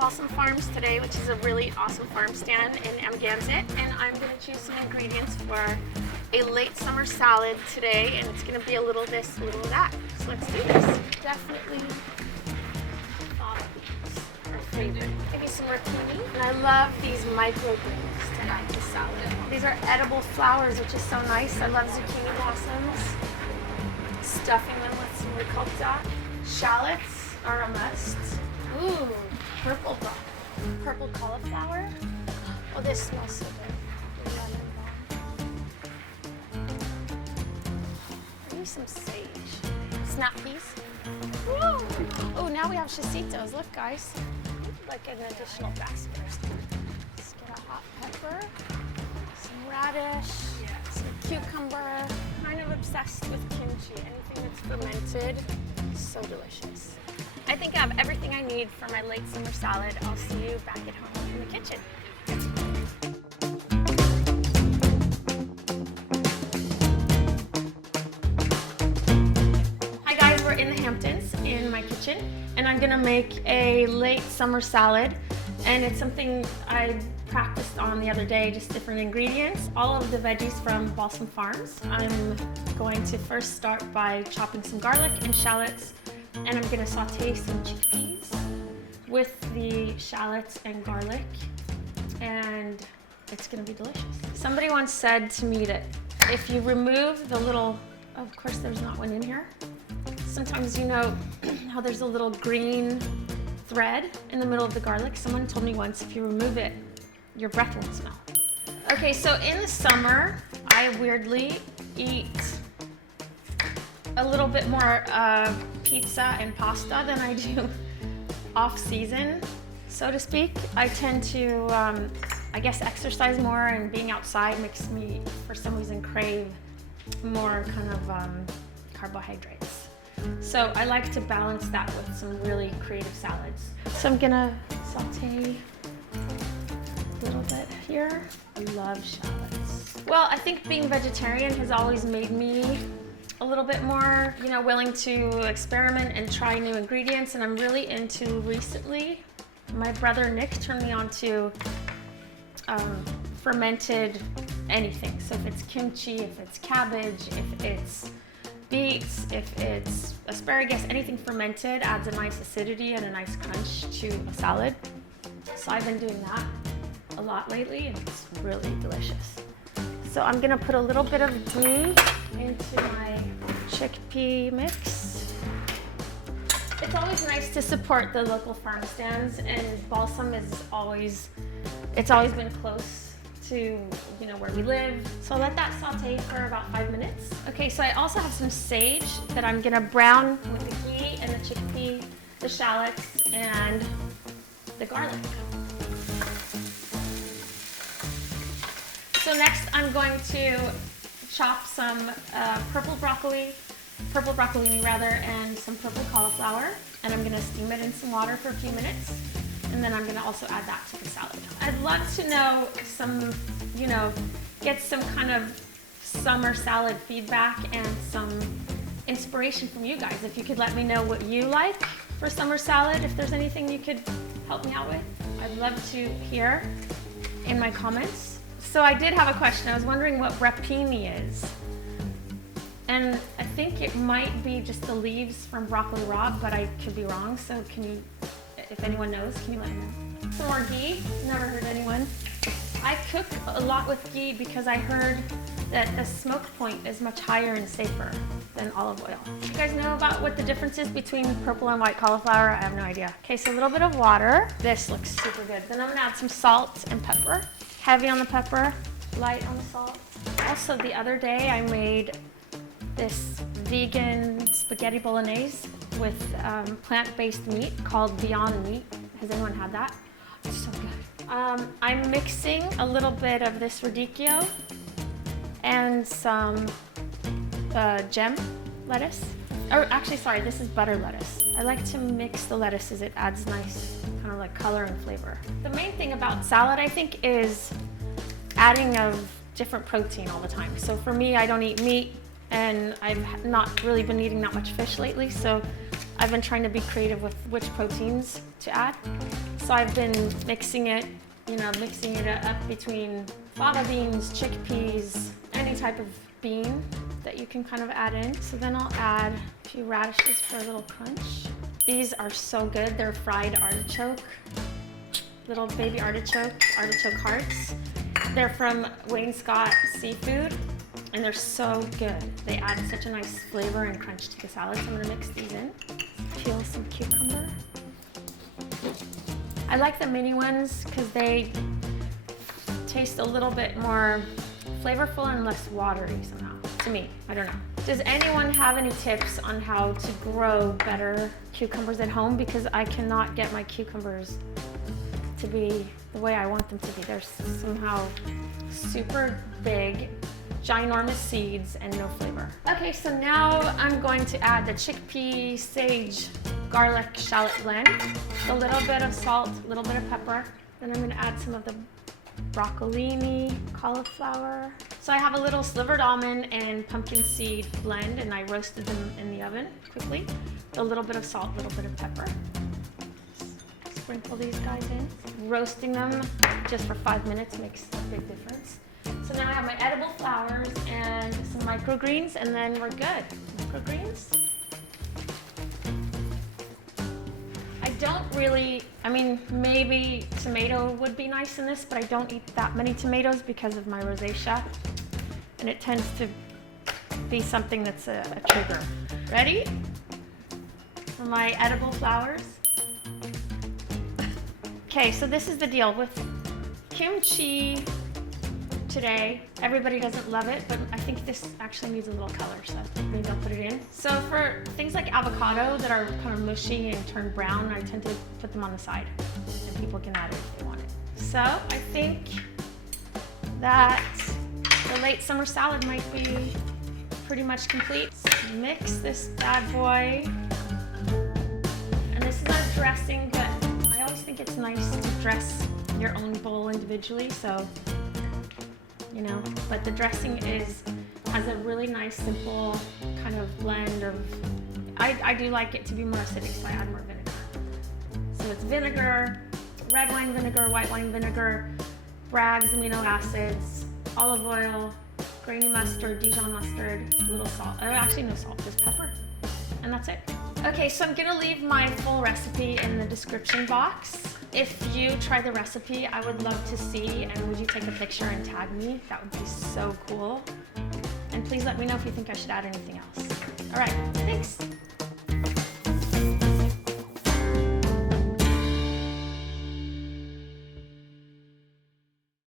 Balsam Farms today, which is a really awesome farm stand in Amagansett, and I'm going to choose some ingredients for a late summer salad today, and it's going to be a little this, a little that. So let's do this. Definitely fava beans, our favorite. Maybe some rotini. And I love these microgreens to add to salad. These are edible flowers, which is so nice. I love zucchini blossoms. Stuffing them with some ricotta. Shallots are a must. Ooh, purple cauliflower. Oh, this smells so good. Lemon balm. Maybe some sage. Snap peas. Whoa! Oh, now we have chisitos. Look, guys. Like an additional basket or something. Let's get a hot pepper, some radish, some cucumber. Kind of obsessed with kimchi. Anything that's fermented, so delicious. I think I have everything I need for my late summer salad. I'll see you back at home in the kitchen. Hi guys, we're in the Hamptons in my kitchen, and I'm gonna make a late summer salad, and it's something I practiced on the other day, just different ingredients. All of the veggies from Balsam Farms. I'm going to first start by chopping some garlic and shallots, and I'm gonna saute some chickpeas with the shallots and garlic, and it's gonna be delicious. Somebody once said to me that if you remove the little, of course there's not one in here, sometimes you know how there's a little green thread in the middle of the garlic. Someone told me once if you remove it, your breath won't smell. Okay, so in the summer, I weirdly eat a little bit more pizza and pasta than I do off season, so to speak. I tend to, I guess, exercise more, and being outside makes me, for some reason, crave more kind of carbohydrates. So I like to balance that with some really creative salads. So I'm gonna saute a little bit here. I love shallots. Well, I think being vegetarian has always made me a little bit more, willing to experiment and try new ingredients, and I'm really into recently. My brother Nick turned me on to fermented anything. So if it's kimchi, if it's cabbage, if it's beets, if it's asparagus, anything fermented adds a nice acidity and a nice crunch to a salad. So I've been doing that a lot lately, and it's really delicious. So I'm gonna put a little bit of ghee into my chickpea mix. It's always nice to support the local farm stands, and Balsam is it's always been close to where we live. So I'll let that saute for about 5 minutes. Okay, so I also have some sage that I'm gonna brown with the ghee and the chickpea, the shallots, and the garlic. So next I'm going to chop some purple broccolini and some purple cauliflower, and I'm gonna steam it in some water for a few minutes, and then I'm gonna also add that to the salad. I'd love to know get some kind of summer salad feedback and some inspiration from you guys. If you could let me know what you like for summer salad, if there's anything you could help me out with, I'd love to hear in my comments. So I did have a question. I was wondering what rapini is. And I think it might be just the leaves from broccoli rabe, but I could be wrong. So if anyone knows, can you let me know? Some more ghee. Never heard anyone. I cook a lot with ghee because I heard that the smoke point is much higher and safer than olive oil. You guys know about what the difference is between purple and white cauliflower? I have no idea. Okay, so a little bit of water. This looks super good. Then I'm gonna add some salt and pepper. Heavy on the pepper, light on the salt. Also, the other day I made this vegan spaghetti bolognese with plant-based meat called Beyond Meat. Has anyone had that? It's so good. I'm mixing a little bit of this radicchio and some gem lettuce. Or actually, sorry, this is butter lettuce. I like to mix the lettuces. It adds nice kind of like color and flavor. The main thing about salad, I think, is adding of different protein all the time. So for me, I don't eat meat, and I've not really been eating that much fish lately, so I've been trying to be creative with which proteins to add. So I've been mixing it, mixing it up between fava beans, chickpeas, any type of bean that you can kind of add in. So then I'll add a few radishes for a little crunch. These are so good. They're fried artichoke, little baby artichoke hearts. They're from Wainscott Seafood, and they're so good. They add such a nice flavor and crunch to the salad. So I'm gonna mix these in. Peel some cucumber. I like the mini ones because they taste a little bit more flavorful and less watery somehow, to me. I don't know. Does anyone have any tips on how to grow better cucumbers at home? Because I cannot get my cucumbers to be the way I want them to be. They're somehow super big, ginormous seeds and no flavor. Okay, so now I'm going to add the chickpea, sage, garlic, shallot blend. A little bit of salt, a little bit of pepper. Then I'm gonna add some of the broccolini, cauliflower. So I have a little slivered almond and pumpkin seed blend, and I roasted them in the oven quickly. A little bit of salt, a little bit of pepper. Sprinkle these guys in. Roasting them just for 5 minutes makes a big difference. So now I have my edible flowers and some microgreens, and then we're good. Microgreens. Maybe tomato would be nice in this, but I don't eat that many tomatoes because of my rosacea, and it tends to be something that's a trigger. Ready? For my edible flowers. Okay, so this is the deal with kimchi today. Everybody doesn't love it, but I think this actually needs a little color, so maybe I'll put it in. So for things like avocado that are kind of mushy and turn brown, I tend to put them on the side, and people can add it if they want it. So I think that the late summer salad might be pretty much complete. Mix this bad boy. And this is our dressing, but I always think it's nice to dress your own bowl individually, so but the dressing has a really nice, simple kind of blend of, I do like it to be more acidic, so I add more vinegar. So it's vinegar, red wine vinegar, white wine vinegar, Bragg's amino acids, olive oil, grainy mustard, Dijon mustard, a little salt. Actually no salt, just pepper. And that's it. Okay, so I'm gonna leave my full recipe in the description box. If you try the recipe, I would love to see, and would you take a picture and tag me? That would be so cool. And please let me know if you think I should add anything else. All right, thanks.